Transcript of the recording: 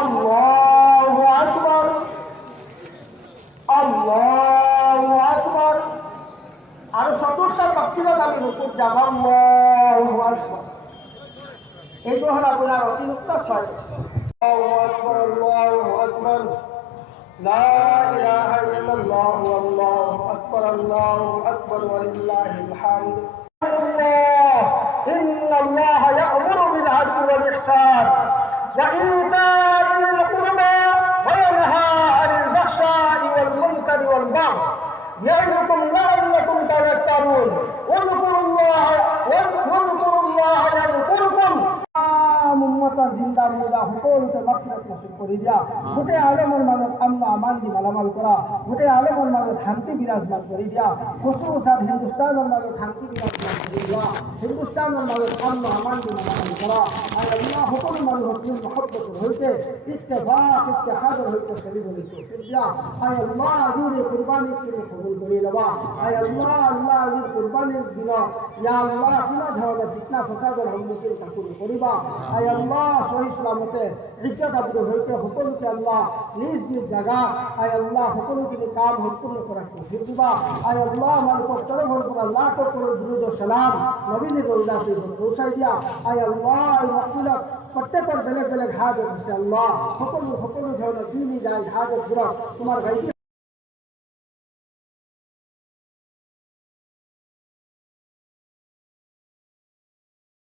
আল্লাহু আকবার, আল্লাহু আকবার। আর চতুর্থ ব্যক্তিগত আমি রুকুত যাব, আল্লাহু আকবার। এইটো হল আপোনাৰ অতিরিক্ত ছয়। আল্লাহু আকবার, আল্লাহু আকবার। লা ইলাহা ইল্লাল্লাহু আল্লাহু আকবার, আল্লাহু আকবার ওয়ালিল্লাহিল হামদ। ইন্নাল্লাহা ইয়া'মুরু বিল আদলি ওয়াল ইহসান ওয়া ইতা'il কুরবা ওয়া ইয়ানহা 'আনিল ফাহশা'i ওয়াল মুনকারি ওয়াল বাগই ইয়া'iদুকুম লা'allakum তাযাক্কারুন। ওয়াযকুরুল্লাহা ইয়াযকুরুকুম। উম্মতৰ জিন্দা মুৰ্দা সকলোকে মাগফিৰাত নসিব কৰি দিয়া। গোটেই আলমৰ মাজত আমন আমান দি মালামাল কৰা। গোটেই আলমৰ মাজত শান্তি বিৰাজমান কৰি দিয়া। খচুচাত হিন্দুস্তানৰ মাজত শান্তি বিৰাজমান কৰি দিয়া। হিন্দুস্তানৰ মাজত আমন আমান দি মালামাল কৰা। আৰু আল্লাহ সকলো মানুহৰ প্ৰেম মহব্বতৰ সৈতে ইত্তেফাক ইত্তেহাদৰ সৈতে চলিবলৈ তৌফিক দিয়া। আই আল্লাহ আজিৰ এই কুৰবানীক তুমি কবুল কৰি ল'বা। আই আল্লাহ আজিৰ কুৰবানীৰ দিনত ইয়া আল্লাহ কোনো ধৰণৰ ফিতনা ফসাদৰ সন্মুখীন কাকো নকৰিবা। আই আল্লাহ সহি সালামতে ইজ্জত আবৰুৰ সৈতে সকলোকে আল্লাহ নিজ নিজ জাগা আই আল্লাহ সকলোখিনি কাম সম্পূৰ্ণ কৰাৰ তৌফিক দিবা। আই আল্লাহ আমালোকৰ তৰফৰ পৰা লাখ কৰোৰ দুৰুদ ও সালাম নবী গৌলা পৌঁছাই দিয়া। আই আল্লাহ এই মহফিলত প্ৰত্যেকৰ বেলেগ বেলেগ হাজত আছে আল্লাহ। সকলো ধৰণৰ দিনী যায় হাজতবোৰক তোমাৰ গাড়ী